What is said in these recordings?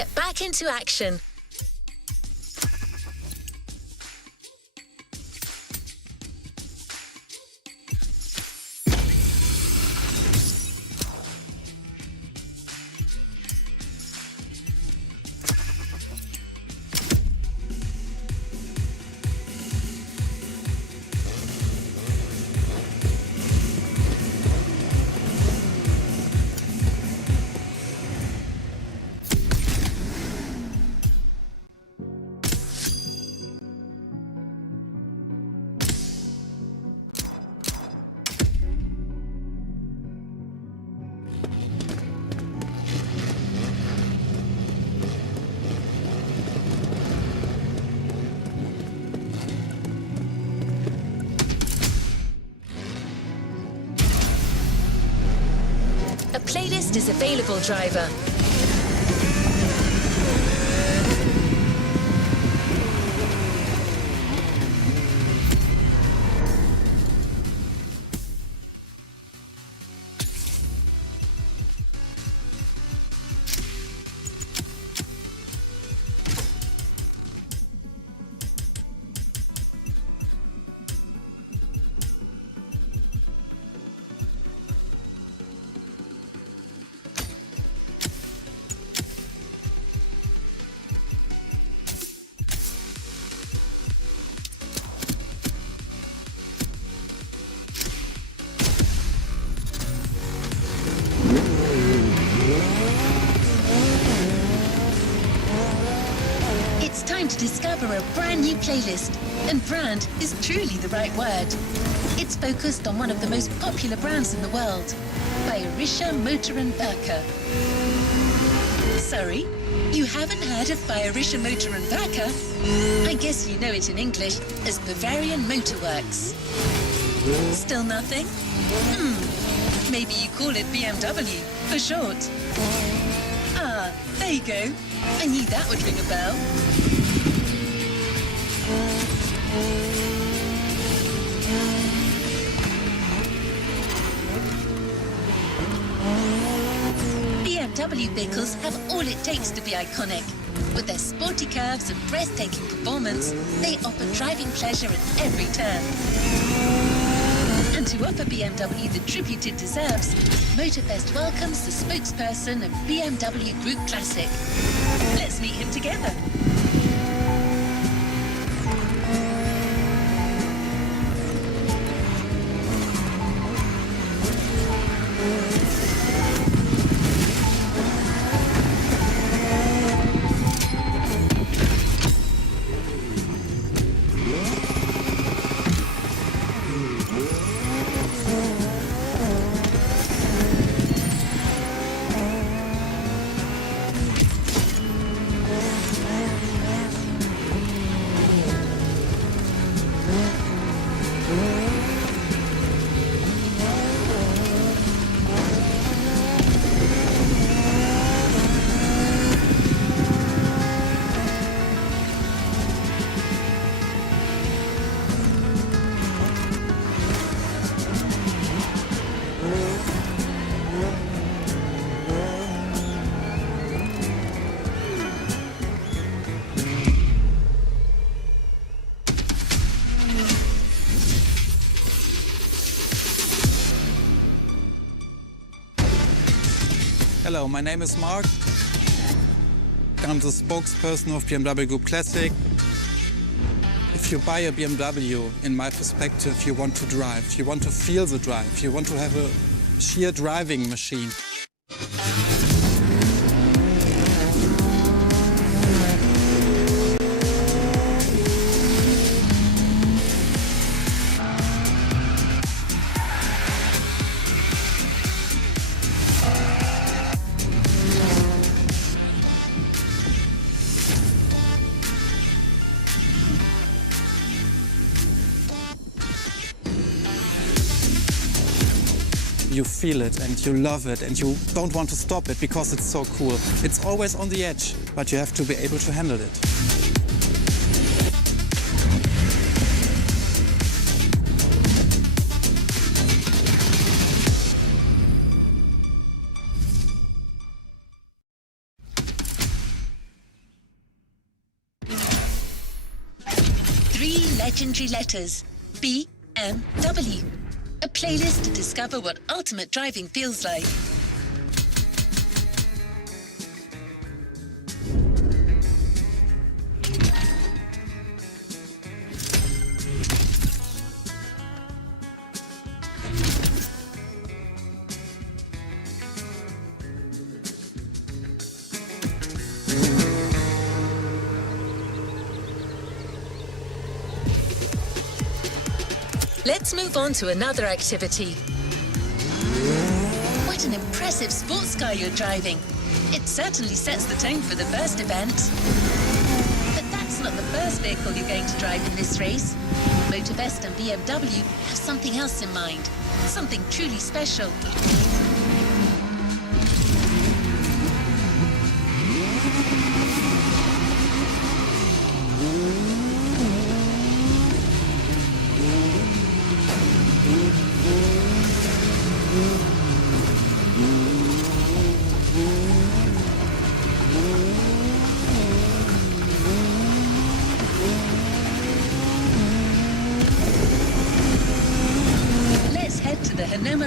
get back into action. A playlist is available, driver. It's time to discover a brand new playlist, and brand is truly the right word. It's focused on one of the most popular brands in the world, Bayerischer Motor & Werke. Sorry, you haven't heard of Bayerischer Motor & Werke? I guess you know it in English as Bavarian Motor Works. Still nothing? Maybe you call it BMW for short. Ah, there you go. I knew that would ring a bell. BMW vehicles have all it takes to be iconic. With their sporty curves and breathtaking performance, they offer driving pleasure at every turn. And to offer BMW the tribute it deserves, Motorfest welcomes the spokesperson of BMW Group Classic. Let's meet him together. Hello, my name is Mark. I'm the spokesperson of BMW Group Classic. If you buy a BMW, in my perspective, you want to drive. You want to feel the drive. You want to have a sheer driving machine. You feel it and you love it and you don't want to stop it because it's so cool. It's always on the edge, but you have to be able to handle it. legendary letters. BMW. A playlist to discover what ultimate driving feels like. Let's move on to another activity. What an impressive sports car you're driving. It certainly sets the tone for the first event. But that's not the first vehicle you're going to drive in this race. Motorfest and BMW have something else in mind. Something truly special.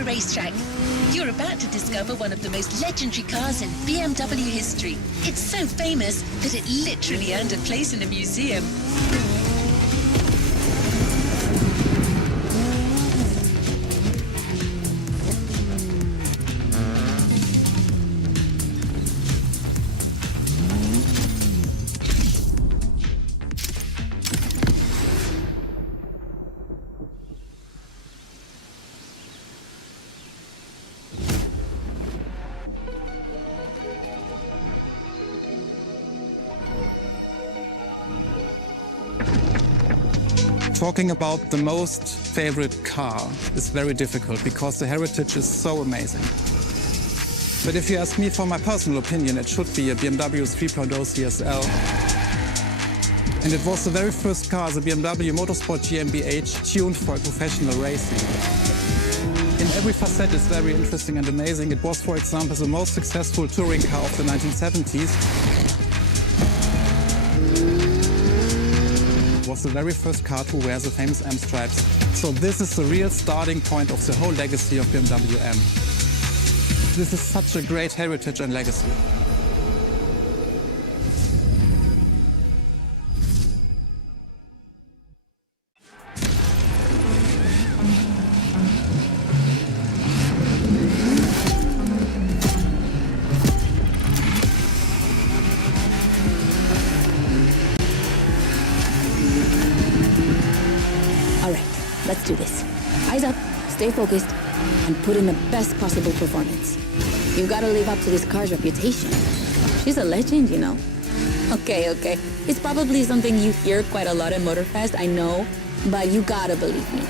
Racetrack. You're about to discover one of the most legendary cars in BMW history. It's so famous that it literally earned a place in a museum. Talking about the most favorite car is very difficult because the heritage is so amazing. But if you ask me for my personal opinion, it should be a BMW 3.0 CSL. And it was the very first car, the BMW Motorsport GmbH, tuned for professional racing. In every facet it's very interesting and amazing. It was, for example, the most successful touring car of the 1970s. Was the very first car to wear the famous M stripes. So this is the real starting point of the whole legacy of BMW M. This is such a great heritage and legacy. Let's do this. Eyes up, stay focused, and put in the best possible performance. You've got to live up to this car's reputation. She's a legend, you know. Okay. It's probably something you hear quite a lot at Motorfest, I know, but you gotta believe me.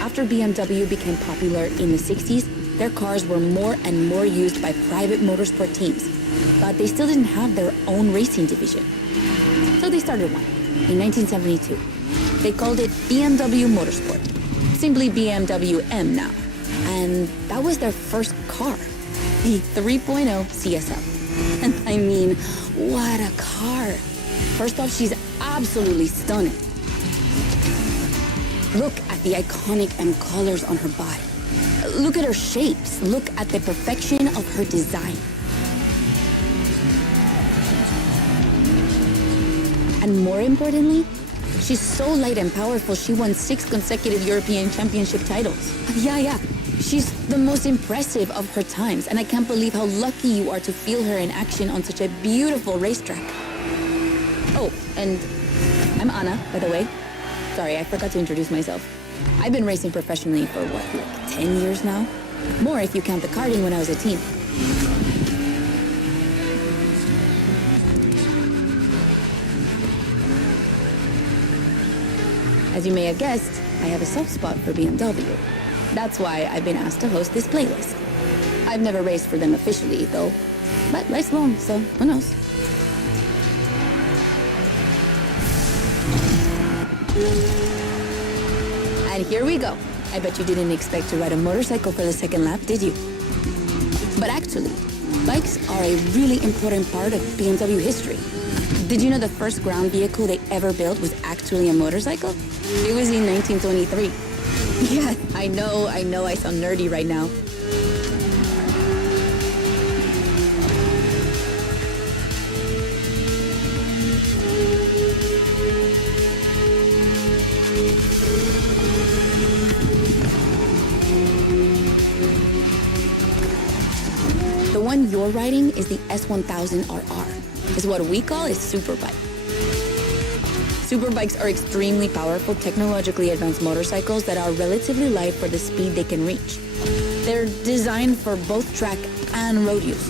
After BMW became popular in the 60s, their cars were more and more used by private motorsport teams, but they still didn't have their own racing division. So they started one in 1972. They called it BMW Motorsport, simply BMW M now. And that was their first car, the 3.0 CSL. And I mean, what a car. First off, she's absolutely stunning. Look at the iconic M colors on her body. Look at her shapes. Look at the perfection of her design. And more importantly, she's so light and powerful, she won 6 consecutive European Championship titles. Yeah. She's the most impressive of her times, and I can't believe how lucky you are to feel her in action on such a beautiful racetrack. Oh, and I'm Anna, by the way. Sorry, I forgot to introduce myself. I've been racing professionally for, what, like 10 years now? More if you count the karting when I was a teen. As you may have guessed, I have a soft spot for BMW. That's why I've been asked to host this playlist. I've never raced for them officially, though. But life's long, so who knows? And here we go. I bet you didn't expect to ride a motorcycle for the second lap, did you? But actually, bikes are a really important part of BMW history. Did you know the first ground vehicle they ever built was actually a motorcycle? It was in 1923. Yeah, I know, I sound nerdy right now. The one you're riding is the S1000RR. It's what we call a superbike. Superbikes are extremely powerful, technologically advanced motorcycles that are relatively light for the speed they can reach. They're designed for both track and road use.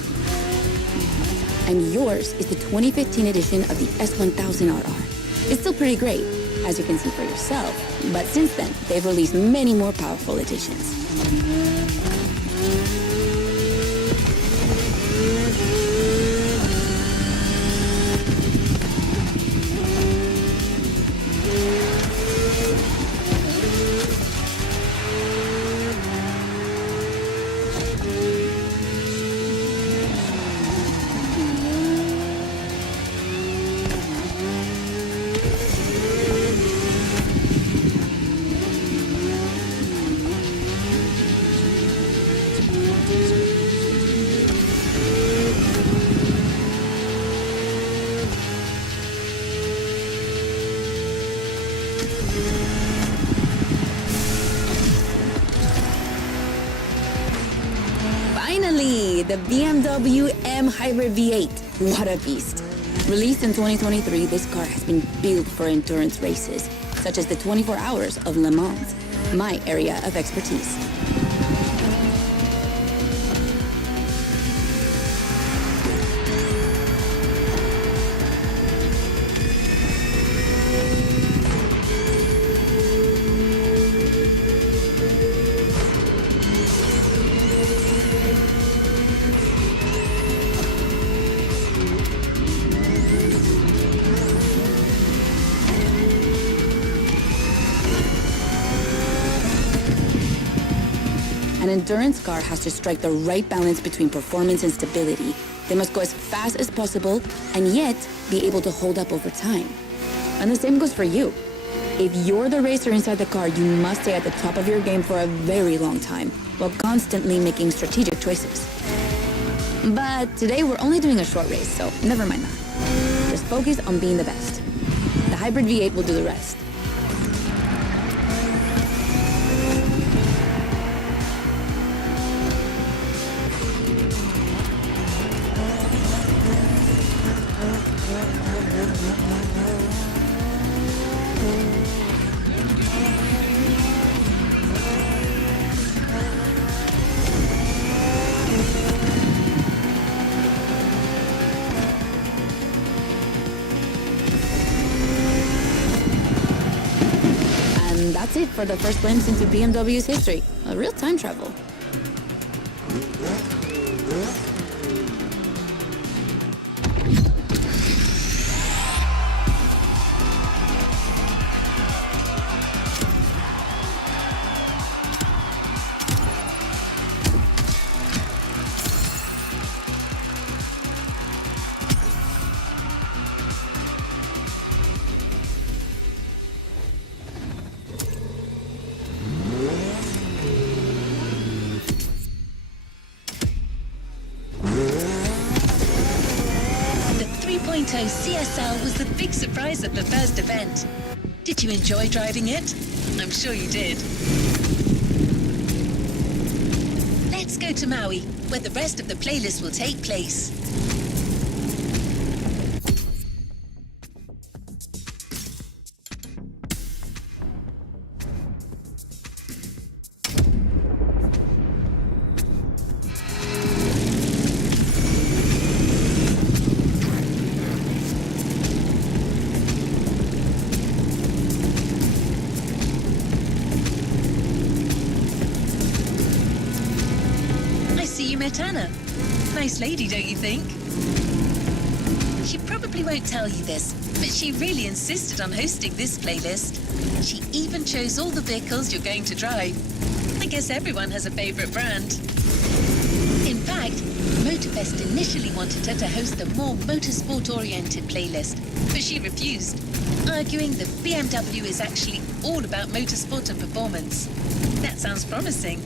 And yours is the 2015 edition of the S1000RR. It's still pretty great, as you can see for yourself, but since then, they've released many more powerful editions. Finally, the BMW M Hybrid V8. What a beast. Released in 2023, this car has been built for endurance races, such as the 24 Hours of Le Mans, my area of expertise. An endurance car has to strike the right balance between performance and stability. They must go as fast as possible and yet be able to hold up over time. And the same goes for you. If you're the racer inside the car, you must stay at the top of your game for a very long time while constantly making strategic choices. But today we're only doing a short race, so never mind that. Just focus on being the best. The Hybrid V8 will do the rest. That's it for the first glimpse into BMW's history. A real time travel. CSL was the big surprise at the first event. Did you enjoy driving it? I'm sure you did. Let's go to Maui, where the rest of the playlist will take place. Anna. Nice lady, don't you think? She probably won't tell you this, but she really insisted on hosting this playlist. She even chose all the vehicles you're going to drive. I guess everyone has a favorite brand. In fact, right. Motorfest initially wanted her to host a more motorsport-oriented playlist, but she refused, arguing that BMW is actually all about motorsport and performance. That sounds promising.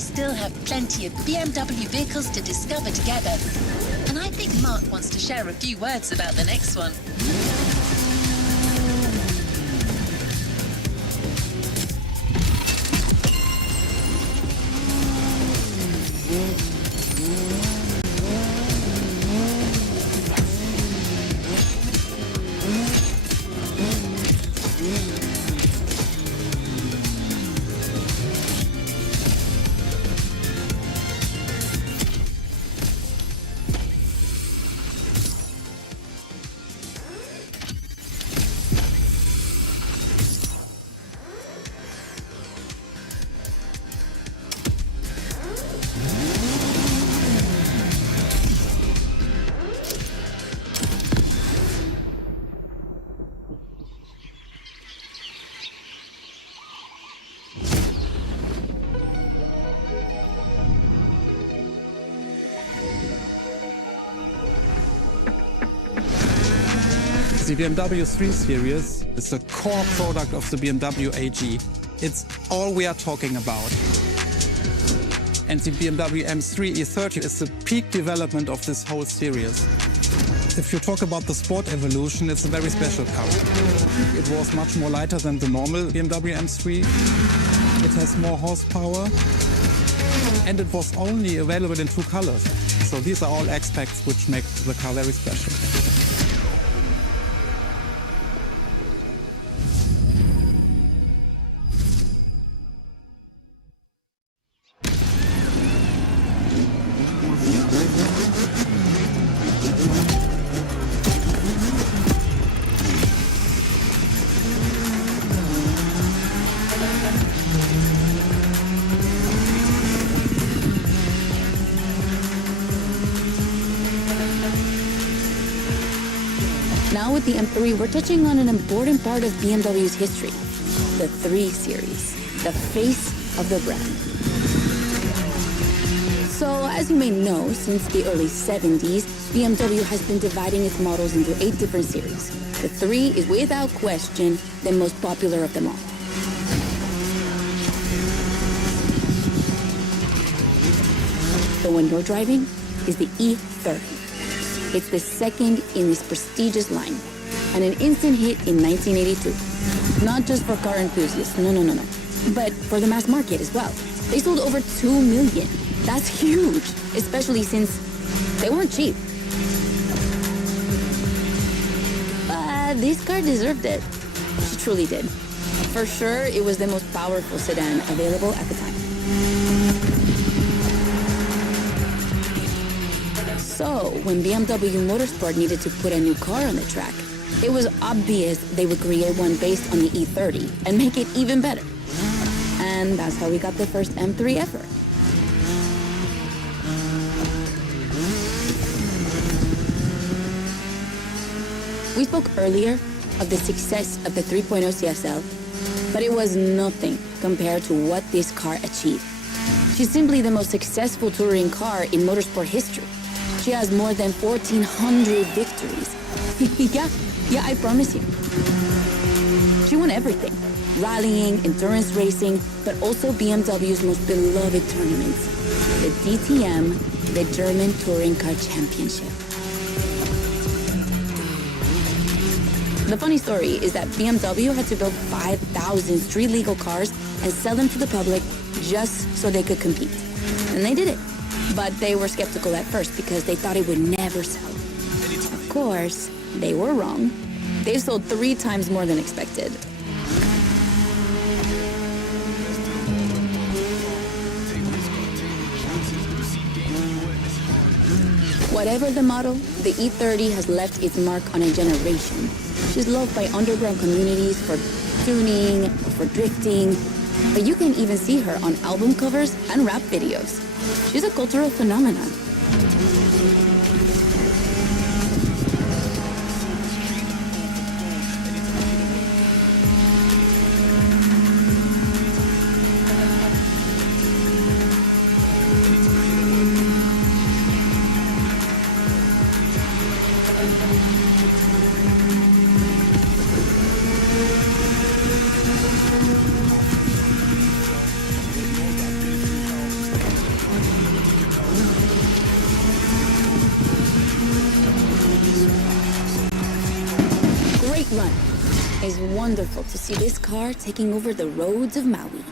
Still have plenty of BMW vehicles to discover together. And I think Mark wants to share a few words about the next one. The BMW 3 Series is the core product of the BMW AG. It's all we are talking about. And the BMW M3 E30 is the peak development of this whole series. If you talk about the sport evolution, it's a very special car. It was much more lighter than the normal BMW M3. It has more horsepower. And it was only available in 2 colors. So these are all aspects which make the car very special. Now with the M3, we're touching on an important part of BMW's history, the 3 Series, the face of the brand. So, as you may know, since the early 70s, BMW has been dividing its models into 8 different series. The 3 is without question the most popular of them all. The one you're driving is the E30. It's the second in this prestigious line, and an instant hit in 1982. Not just for car enthusiasts, no, but for the mass market as well. They sold over 2 million. That's huge, especially since they weren't cheap. But this car deserved it. She truly did. For sure, it was the most powerful sedan available at the time. So, when BMW Motorsport needed to put a new car on the track, it was obvious they would create one based on the E30 and make it even better. And that's how we got the first M3 ever. We spoke earlier of the success of the 3.0 CSL, but it was nothing compared to what this car achieved. She's simply the most successful touring car in motorsport history. She has more than 1,400 victories. Yeah, I promise you. She won everything. Rallying, endurance racing, but also BMW's most beloved tournaments. the DTM, the German Touring Car Championship. The funny story is that BMW had to build 5,000 street-legal cars and sell them to the public just so they could compete. And they did it. But they were skeptical at first because they thought it would never sell. Of course, they were wrong. They sold 3 times more than expected. Whatever the model, the E30 has left its mark on a generation. She's loved by underground communities for tuning, for drifting, but you can even see her on album covers and rap videos. She's a cultural phenomenon. Run. It's wonderful to see this car taking over the roads of Maui.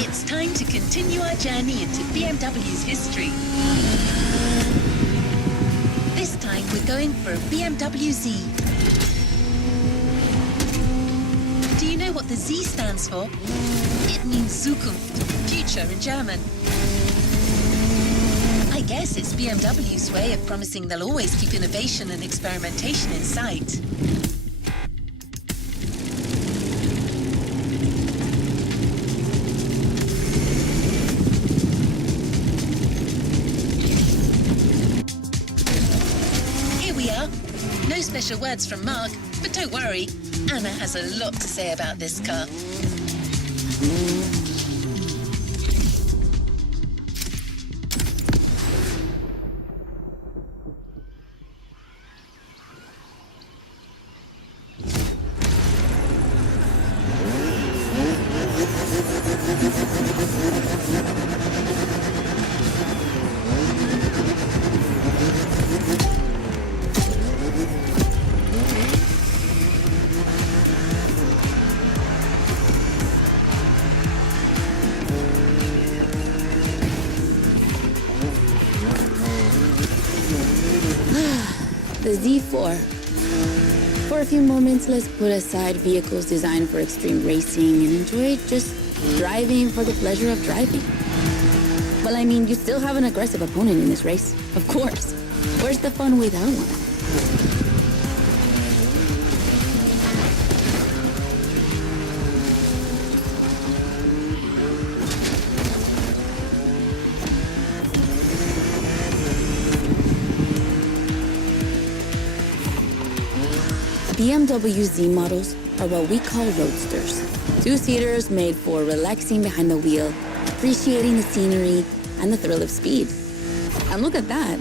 It's time to continue our journey into BMW's history. This time we're going for a BMW Z. Do you know what the Z stands for? It means Zukunft, future in German. I guess it's BMW's way of promising they'll always keep innovation and experimentation in sight. No special words from Mark, but don't worry, Anna has a lot to say about this car. The Z4. For a few moments, let's put aside vehicles designed for extreme racing and enjoy just driving for the pleasure of driving. Well, I mean, you still have an aggressive opponent in this race, of course. Where's the fun without one? BMW Z models are what we call roadsters. 2-seaters made for relaxing behind the wheel, appreciating the scenery and the thrill of speed. And look at that.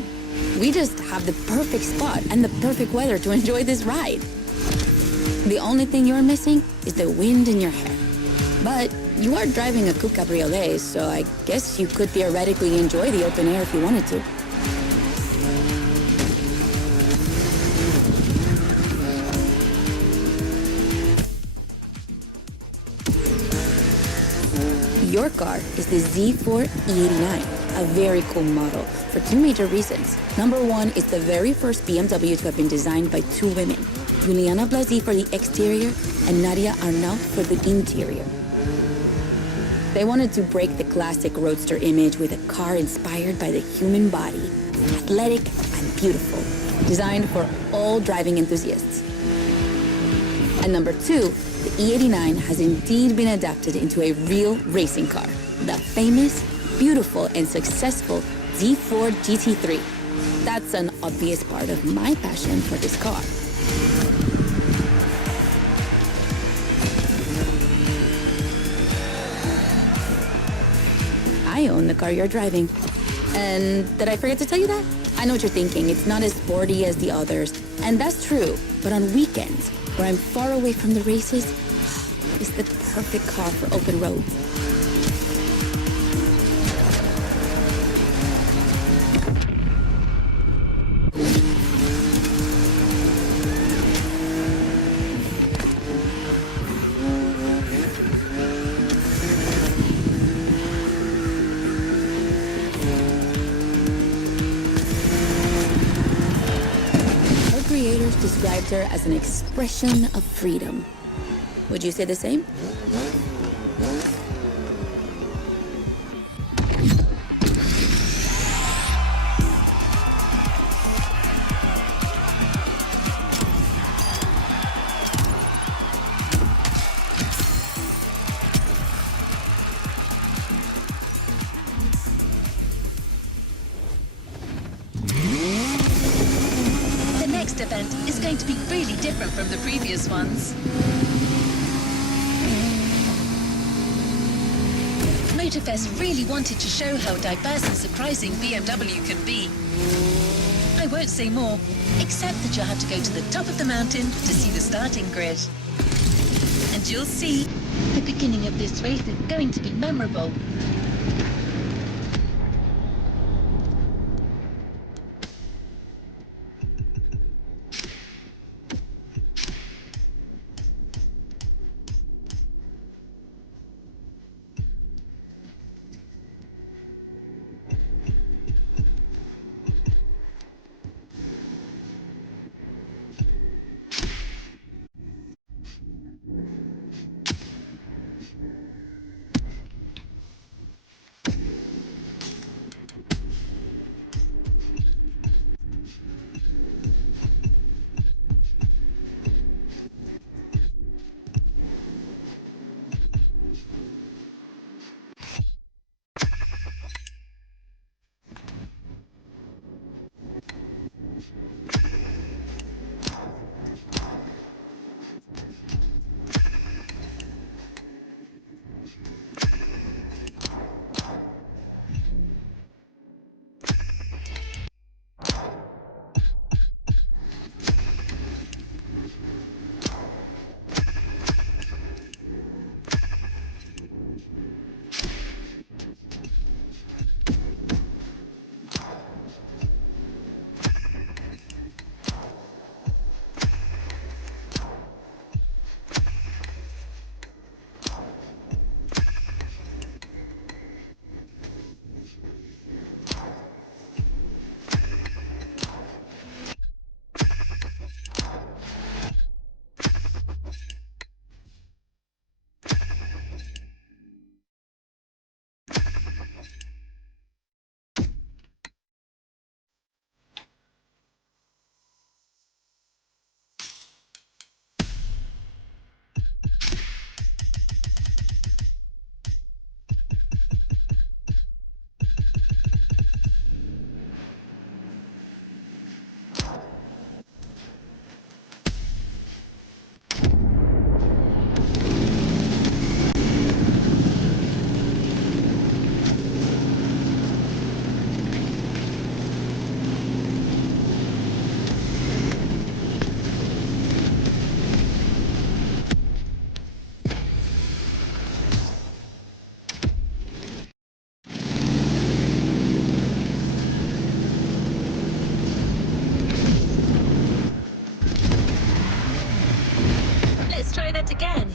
We just have the perfect spot and the perfect weather to enjoy this ride. The only thing you're missing is the wind in your hair. But you are driving a coupe cabriolet, so I guess you could theoretically enjoy the open air if you wanted to. Your car is the Z4 E89, a very cool model for 2 major reasons. Number 1, it's the very first BMW to have been designed by 2 women, Juliana Blasi for the exterior and Nadia Arnault for the interior. They wanted to break the classic roadster image with a car inspired by the human body, athletic and beautiful, designed for all driving enthusiasts. And number 2, the E89 has indeed been adapted into a real racing car, the famous, beautiful, and successful Z4 GT3. That's an obvious part of my passion for this car. I own the car you're driving. And did I forget to tell you that? I know what you're thinking. It's not as sporty as the others. And that's true. But on weekends, where I'm far away from the races, it's the perfect car for open roads. Creators described her as an expression of freedom. Would you say the same? Event is going to be really different from the previous ones. Motorfest really wanted to show how diverse and surprising BMW can be. I won't say more, except that you'll have to go to the top of the mountain to see the starting grid. And you'll see, the beginning of this race is going to be memorable. Again.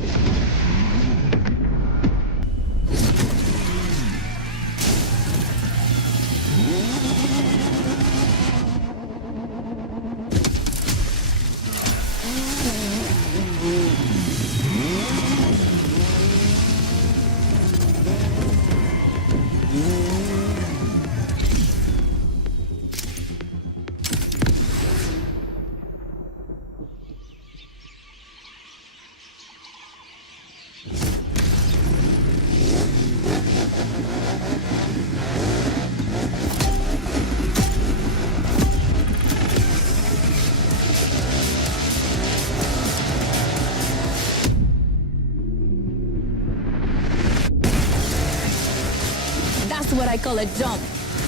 I call a jump.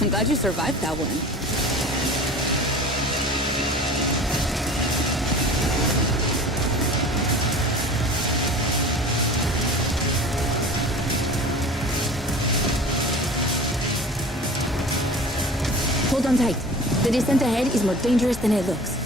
I'm glad you survived that one. Hold on tight. The descent ahead is more dangerous than it looks.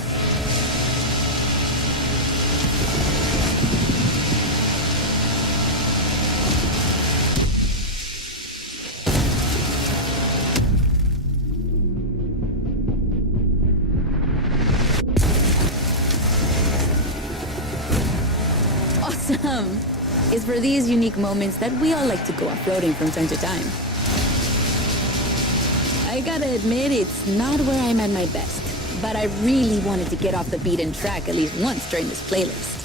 Awesome! It's for these unique moments that we all like to go off-roading from time to time. I gotta admit, it's not where I'm at my best, but I really wanted to get off the beaten track at least once during this playlist.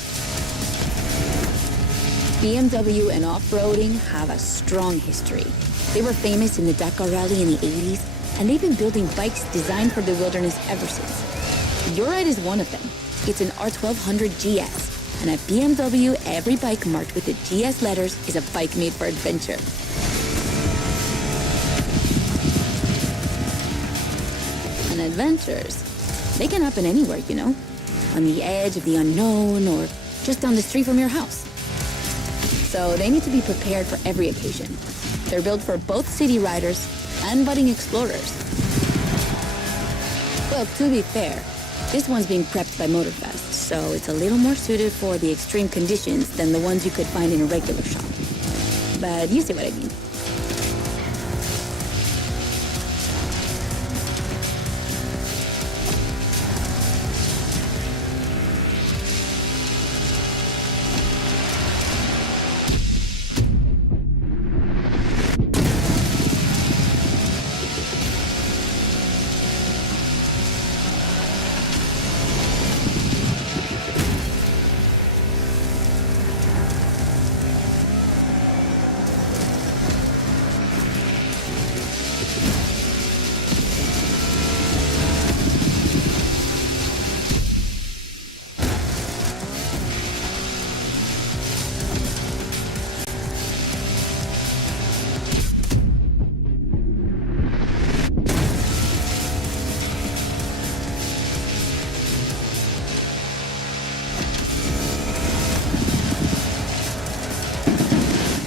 BMW and off-roading have a strong history. They were famous in the Dakar Rally in the 80s, and they've been building bikes designed for the wilderness ever since. Your ride is one of them. It's an R1200 GS, and at BMW, every bike marked with the GS letters is a bike made for adventure. And adventures, they can happen anywhere, you know? On the edge of the unknown or just down the street from your house. So they need to be prepared for every occasion. They're built for both city riders and budding explorers. Well, to be fair, this one's being prepped by Motorfest, so it's a little more suited for the extreme conditions than the ones you could find in a regular shop. But you see what I mean.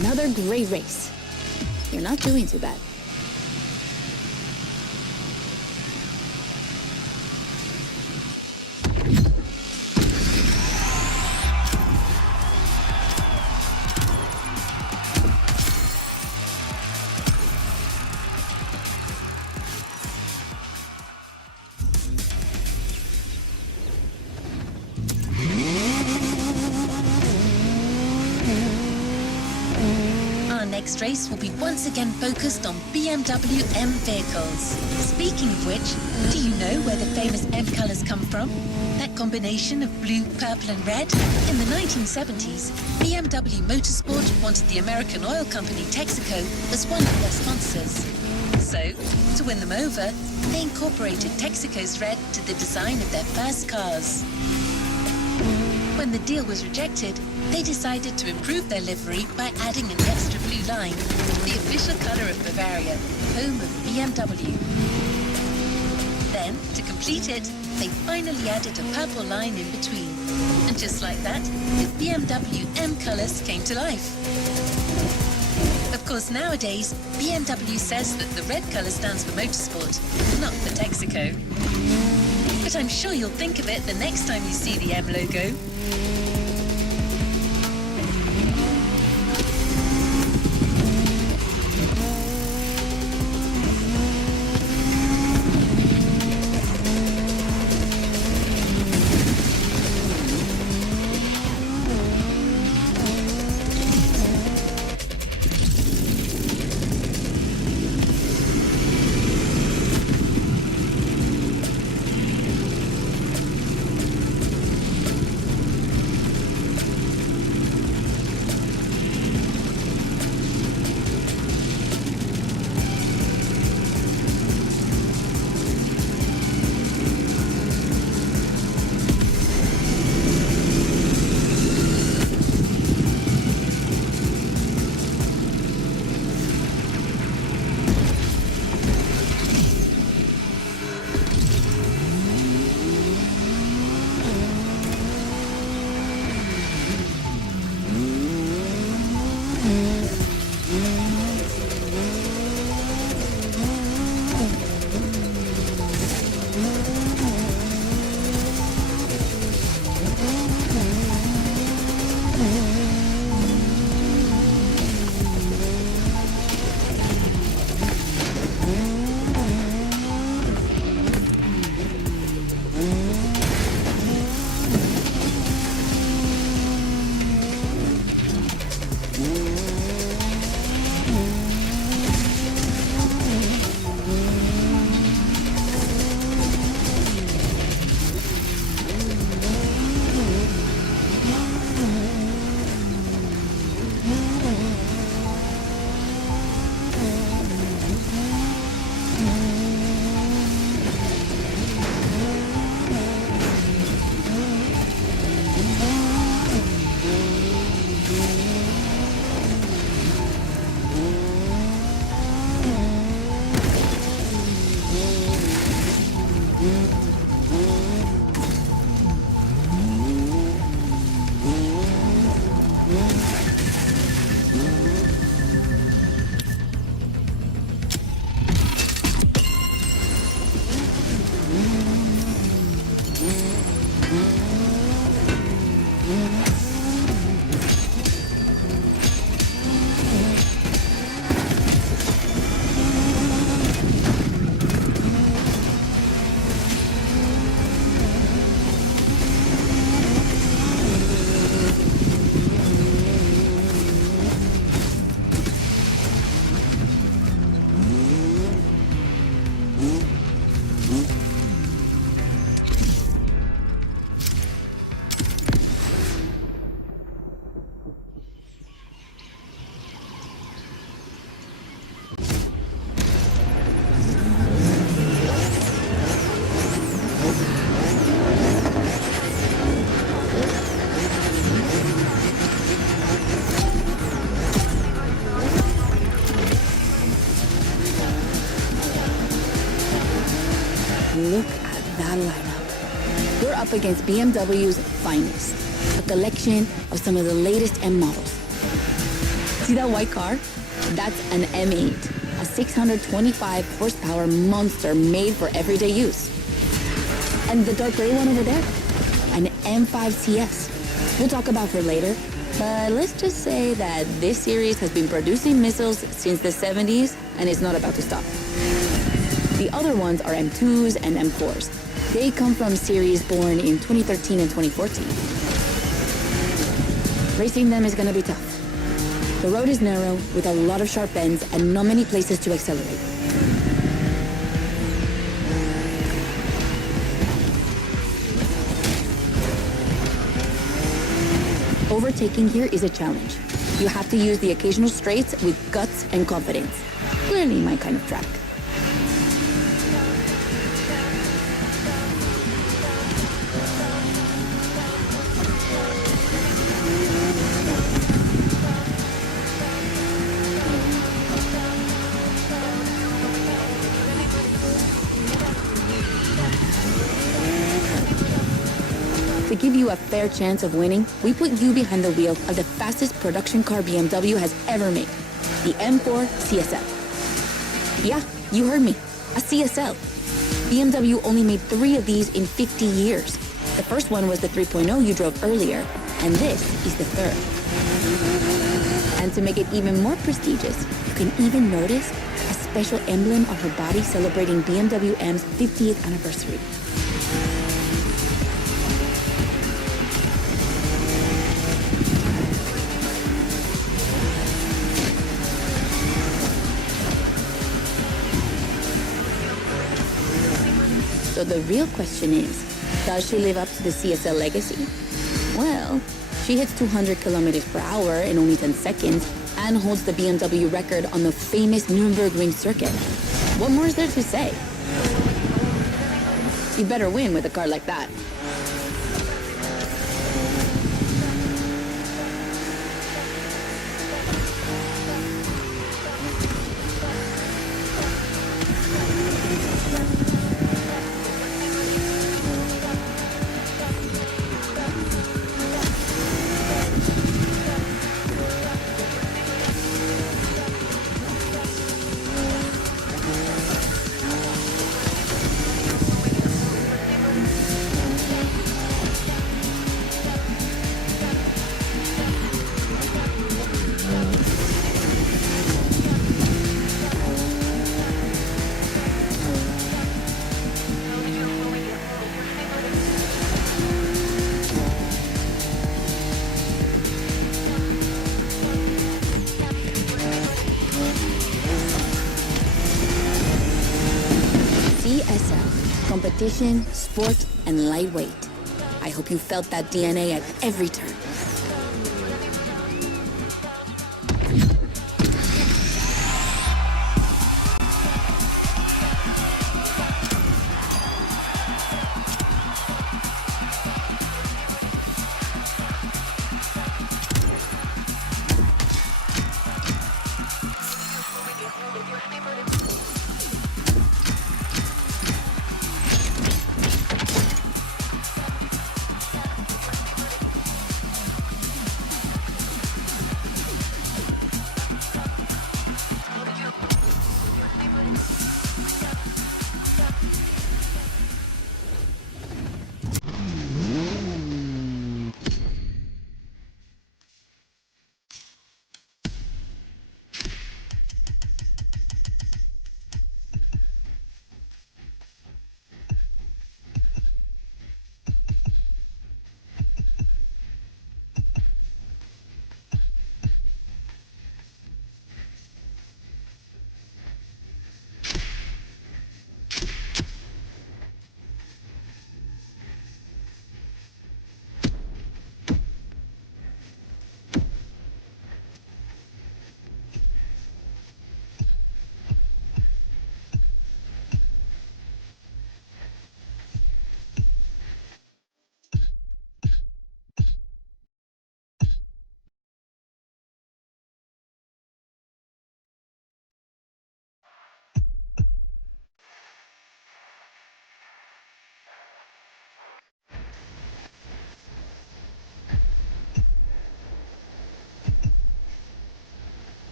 Another great race. You're not doing too bad. Next race will be once again focused on BMW M vehicles. Speaking of which, do you know where the famous M colours come from? That combination of blue, purple and red? In the 1970s, BMW Motorsport wanted the American oil company Texaco as one of their sponsors. So, to win them over, they incorporated Texaco's red to the design of their first cars. When the deal was rejected, they decided to improve their livery by adding an extra blue line, the official colour of Bavaria, home of BMW. Then, to complete it, they finally added a purple line in between. And just like that, the BMW M colours came to life. Of course, nowadays, BMW says that the red colour stands for motorsport, not for Texaco. But I'm sure you'll think of it the next time you see the M logo. Look at that lineup. We're up against BMW's finest, a collection of some of the latest M models. See that white car? That's an M8, a 625 horsepower monster made for everyday use. And the dark gray one over there? An M5 CS. We'll talk about her later, but let's just say that this series has been producing missiles since the 70s and it's not about to stop. The other ones are M2s and M4s. They come from series born in 2013 and 2014. Racing them is gonna be tough. The road is narrow with a lot of sharp bends and not many places to accelerate. Overtaking here is a challenge. You have to use the occasional straights with guts and confidence. Clearly my kind of track. To give you a fair chance of winning, we put you behind the wheel of the fastest production car BMW has ever made, the M4 CSL. Yeah, you heard me, a CSL. BMW only made 3 of these in 50 years. The first one was the 3.0 you drove earlier, and this is the third. And to make it even more prestigious, you can even notice a special emblem on her body celebrating BMW M's 50th anniversary. So the real question is, does she live up to the CSL legacy? Well, she hits 200 kilometers per hour in only 10 seconds and holds the BMW record on the famous Nürburgring circuit. What more is there to say? You better win with a car like that. Competition, sport, and lightweight. I hope you felt that DNA at every turn.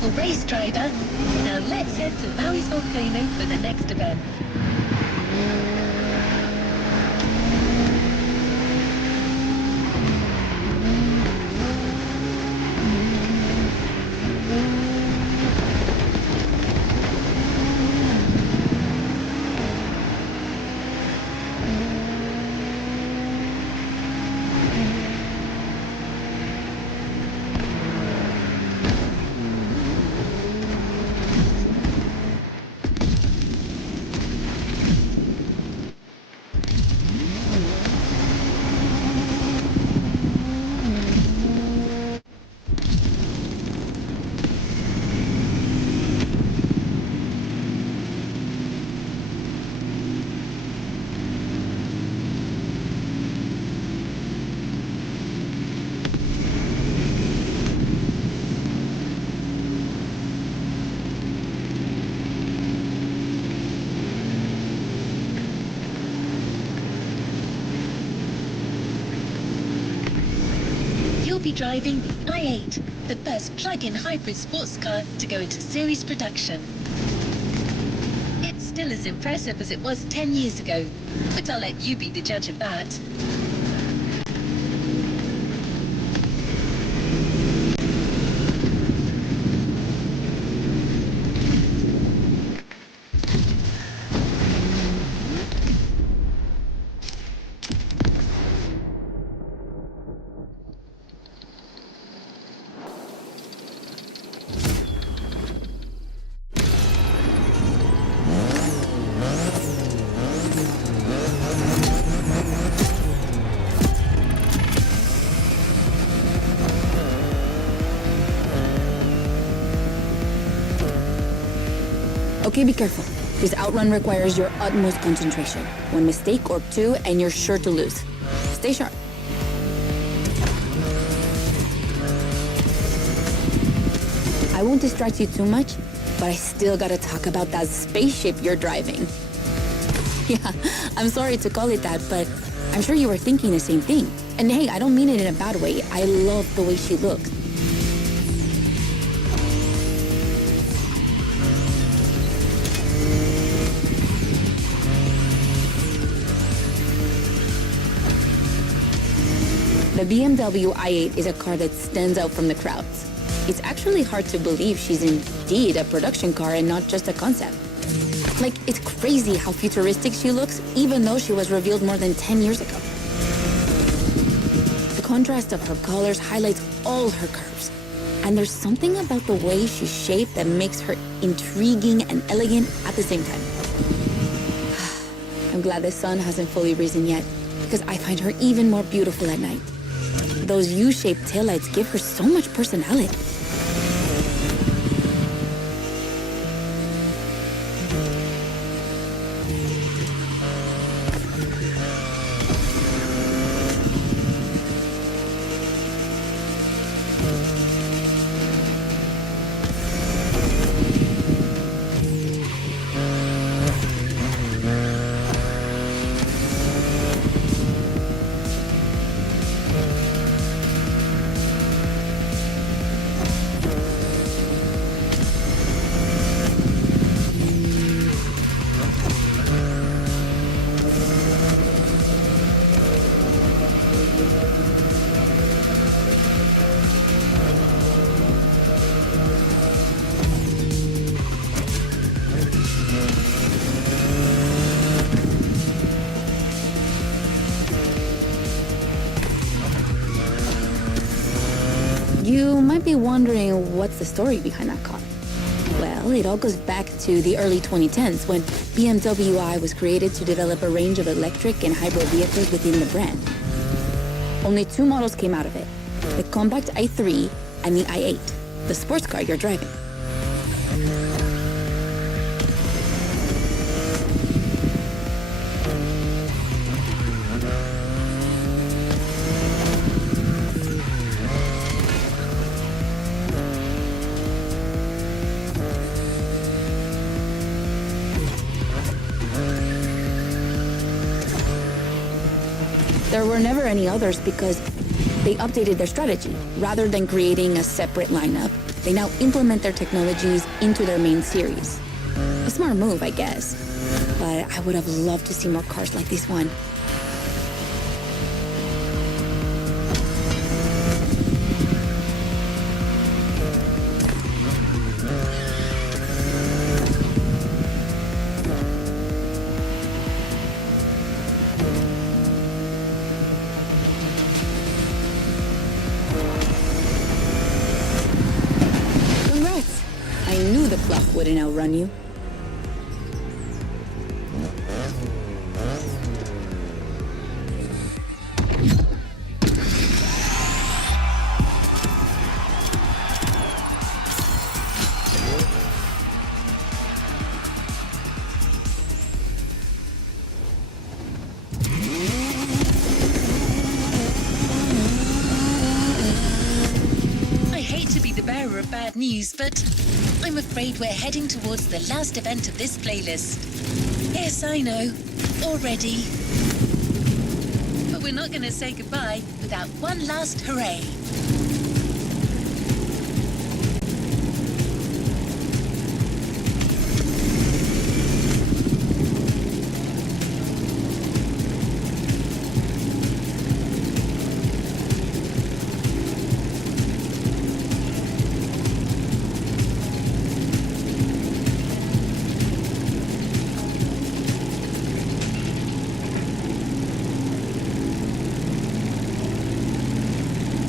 wonderful race driver. Now let's head to Maui's volcano for the next event. You'll be driving the i8, the first plug-in hybrid sports car to go into series production. It's still as impressive as it was 10 years ago, but I'll let you be the judge of that. Okay, be careful. This outrun requires your utmost concentration. One mistake or two, and you're sure to lose. Stay sharp. I won't distract you too much, but I still gotta talk about that spaceship you're driving. Yeah, I'm sorry to call it that, but I'm sure you were thinking the same thing. And hey, I don't mean it in a bad way. I love the way she looks. The BMW i8 is a car that stands out from the crowds. It's actually hard to believe she's indeed a production car and not just a concept. Like, it's crazy how futuristic she looks, even though she was revealed more than 10 years ago. The contrast of her colors highlights all her curves. And there's something about the way she's shaped that makes her intriguing and elegant at the same time. I'm glad the sun hasn't fully risen yet, because I find her even more beautiful at night. Those U-shaped taillights give her so much personality. You might be wondering what's the story behind that car. Well, it all goes back to the early 2010s when BMW i was created to develop a range of electric and hybrid vehicles within the brand. Only two models came out of it, the compact i3 and the i8, the sports car you're driving. There were never any others because They updated their strategy. Rather than creating a separate lineup, they now implement their technologies into their main series. A smart move, I guess. But I would have loved to see more cars like this one. Congrats! I knew the clock wouldn't outrun you. I hate to be the bearer of bad news, but I'm afraid we're heading towards the last event of this playlist. Yes, I know. Already. But we're not going to say goodbye without one last hooray.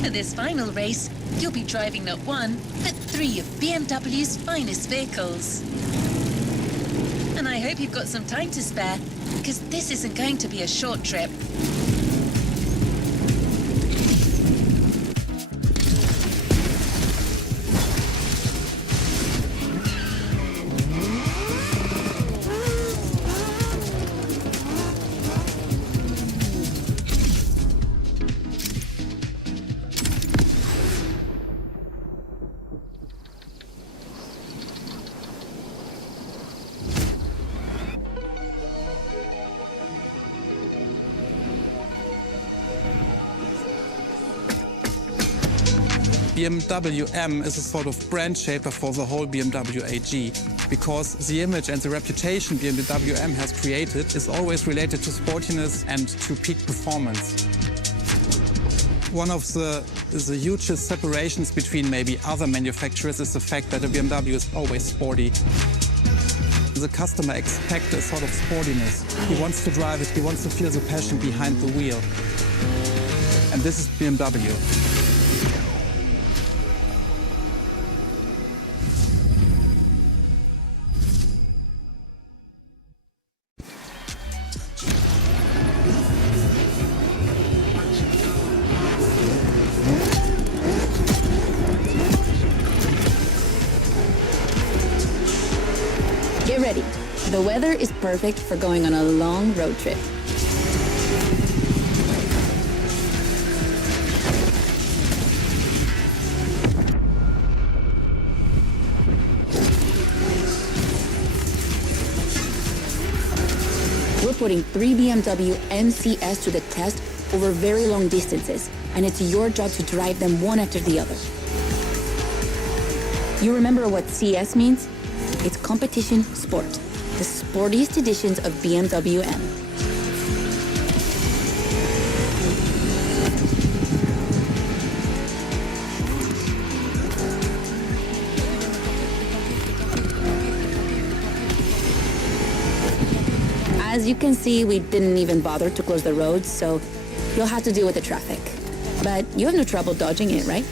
For this final race, you'll be driving not one, but 3 of BMW's finest vehicles. And I hope you've got some time to spare, because this isn't going to be a short trip. BMW M is a sort of brand shaper for the whole BMW AG, because the image and the reputation BMW M has created is always related to sportiness and to peak performance. One of the hugest separations between maybe other manufacturers is the fact that a BMW is always sporty. The customer expects a sort of sportiness. He wants to drive it, he wants to feel the passion behind the wheel. And this is BMW. Get ready. The weather is perfect for going on a long road trip. We're putting 3 BMW MCS to the test over very long distances, and it's your job to drive them one after the other. You remember what CS means? It's competition sport, the sportiest editions of BMW M. As you can see, we didn't even bother to close the roads, so you'll have to deal with the traffic. But you have no trouble dodging it, right?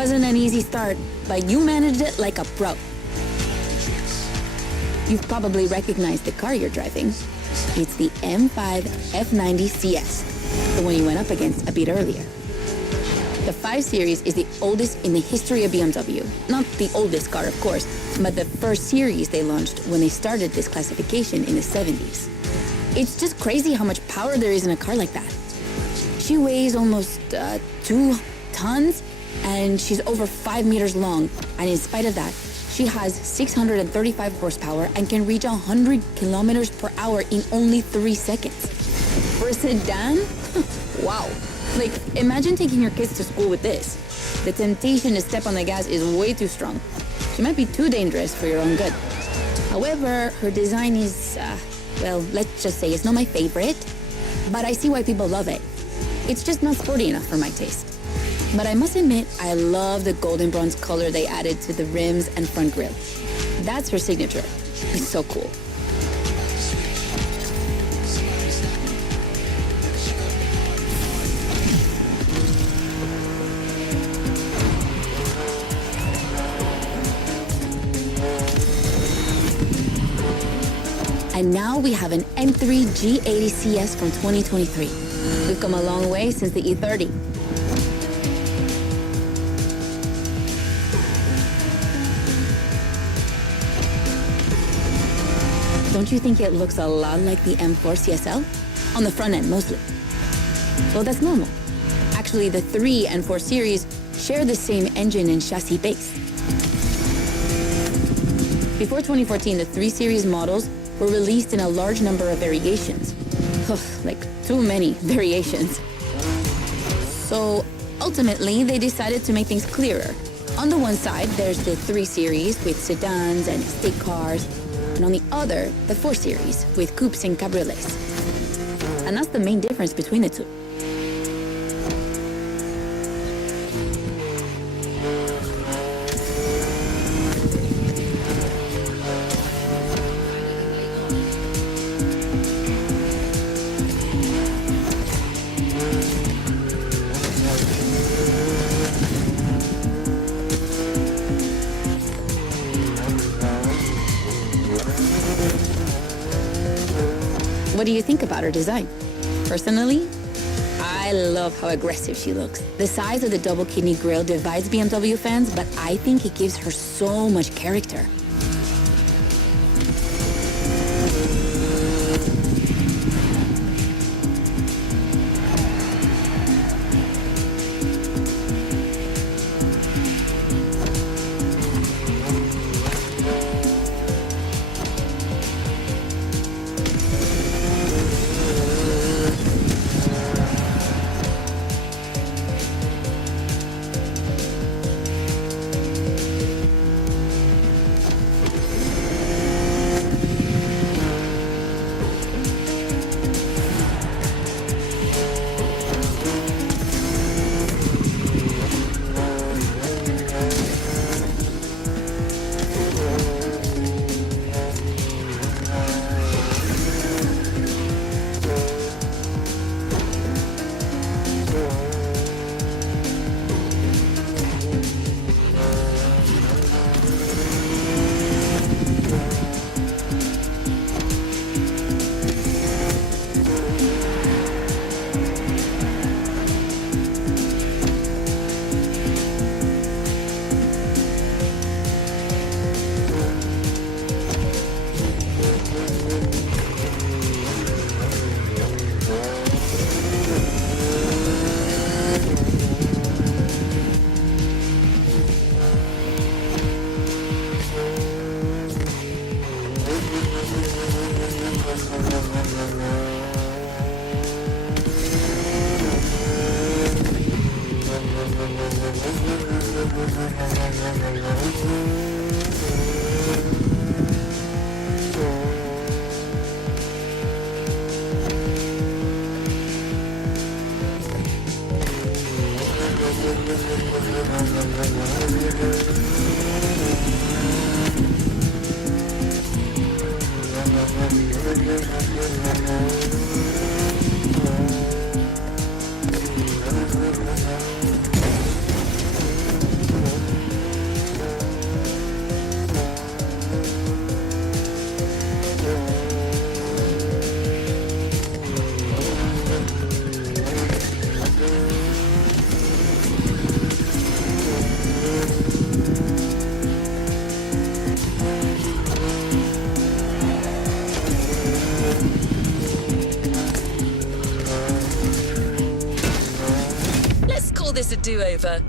wasn't an easy start, but you managed it like a pro. You've probably recognized the car you're driving. It's the M5 F90 CS, the one you went up against a bit earlier. The 5 Series is the oldest in the history of BMW. Not the oldest car, of course, but the first series they launched when they started this classification in the 70s. It's just crazy how much power there is in a car like that. She weighs almost 2 tons, and she's over 5 meters long. And in spite of that, she has 635 horsepower and can reach 100 kilometers per hour in only 3 seconds. For a sedan? Wow. Like, imagine taking your kids to school with this. The temptation to step on the gas is way too strong. She might be too dangerous for your own good. However, her design is, well, let's just say it's not my favorite, but I see why people love it. It's just not sporty enough for my taste. But I must admit, I love the golden bronze color they added to the rims and front grille. That's her signature. It's so cool. And now we have an M3 G80 CS from 2023. We've come a long way since the E30. Don't you think it looks a lot like the M4 CSL? On the front end, mostly. Well, that's normal. Actually, the 3 and 4 series share the same engine and chassis base. Before 2014, the 3 series models were released in a large number of variations. Like, too many variations. So, ultimately, they decided to make things clearer. On the one side, there's the 3 series with sedans and estate cars, and on the other, the 4 series with coupes and cabriolets. And that's the main difference between the two. What do you think about her design? Personally, I love how aggressive she looks. The size of the double kidney grille divides BMW fans, but I think it gives her so much character. this a do-over.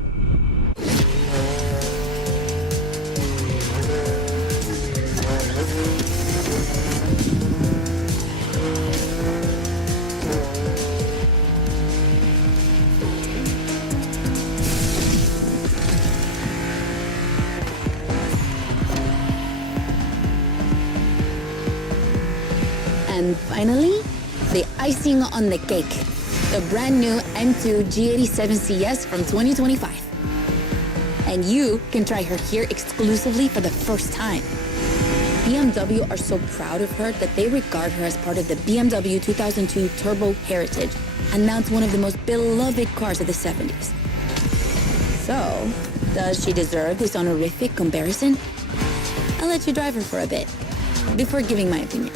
And finally, the icing on the cake. The brand new M2 G87 CS from 2025. And you can try her here exclusively for the first time. BMW are so proud of her that they regard her as part of the BMW 2002 Turbo Heritage, and now it's one of the most beloved cars of the 70s. So, does she deserve this honorific comparison? I'll let you drive her for a bit, before giving my opinion.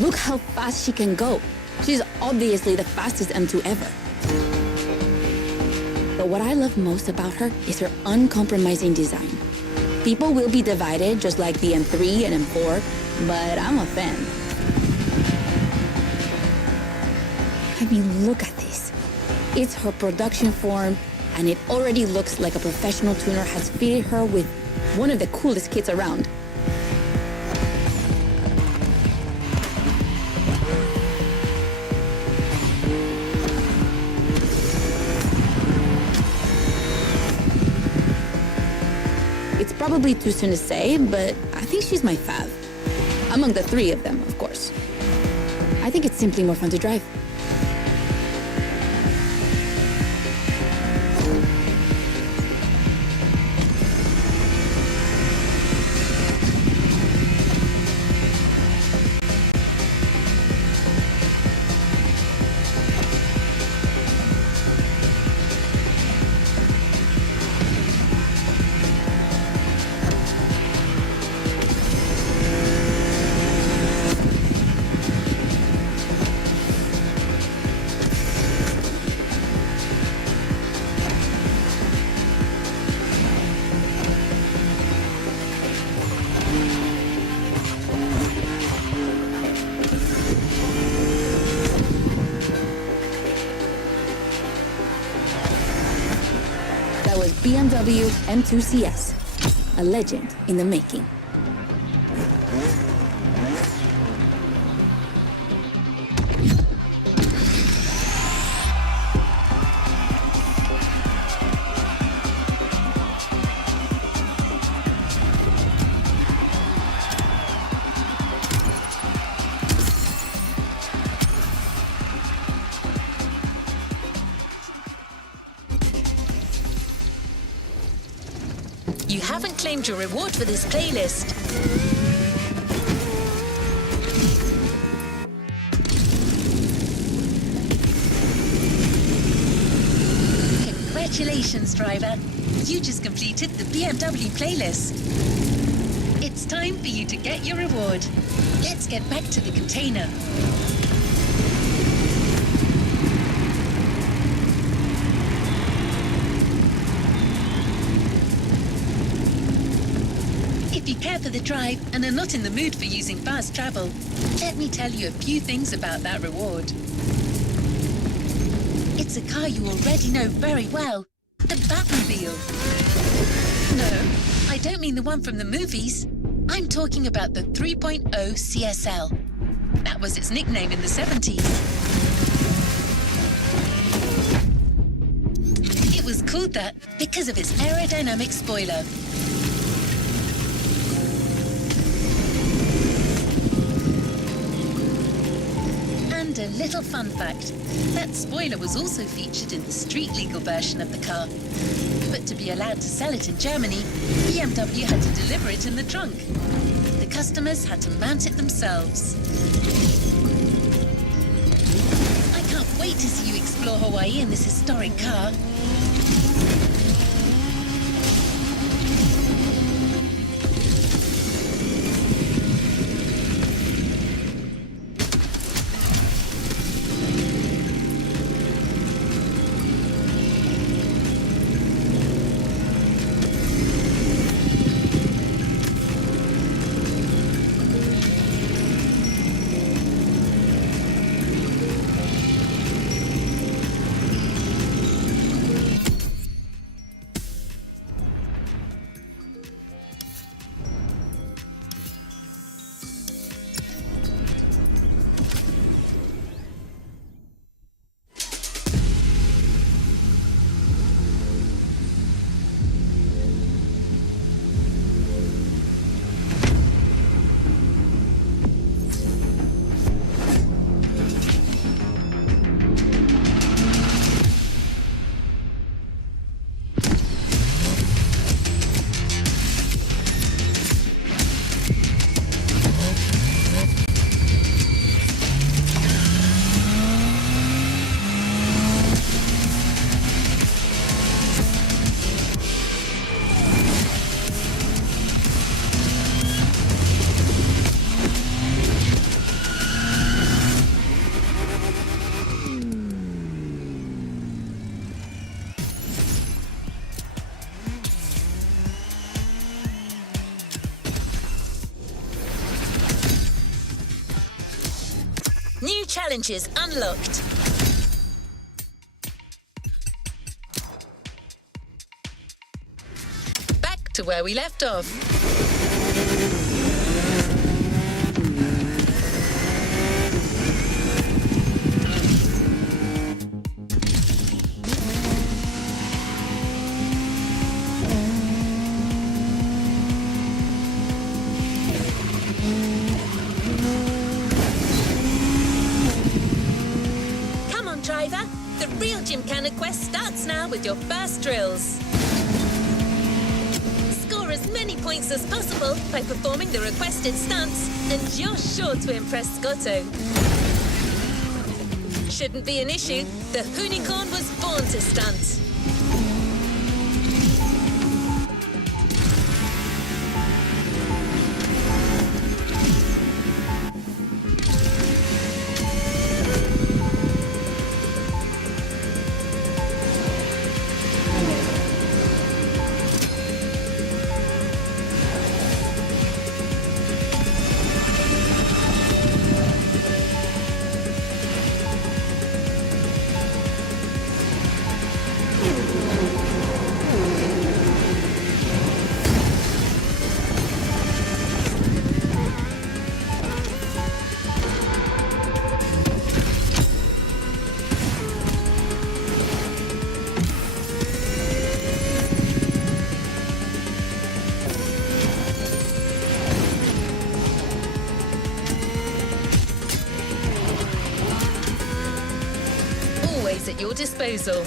Look how fast she can go. She's obviously the fastest M2 ever. But what I love most about her is her uncompromising design. People will be divided just like the M3 and M4, but I'm a fan. I mean, look at this. It's her production form, and it already looks like a professional tuner has fitted her with one of the coolest kits around. It's probably too soon to say, but I think she's my fav. Among the three of them, of course. I think it's simply more fun to drive. BMW M2 CS, a legend in the making. You haven't claimed your reward for this playlist. Congratulations, driver. You just completed the BMW playlist. It's time for you to get your reward. Let's get back to the container. If you care for the drive and are not in the mood for using fast travel, let me tell you a few things about that reward. It's a car you already know very well, the Batmobile. No, I don't mean the one from the movies. I'm talking about the 3.0 CSL. That was its nickname in the 70s. It was called that because of its aerodynamic spoiler. And a little fun fact, that spoiler was also featured in the street-legal version of the car. But to be allowed to sell it in Germany, BMW had to deliver it in the trunk. The customers had to mount it themselves. I can't wait to see you explore Hawaii in this historic car. New challenges unlocked. Back to where we left off. Driver, the real Gymkhana quest starts now with your first drills. Score as many points as possible by performing the requested stunts, and you're sure to impress Scotto. Shouldn't be an issue. The Hoonicorn was born to stunt. at your disposal.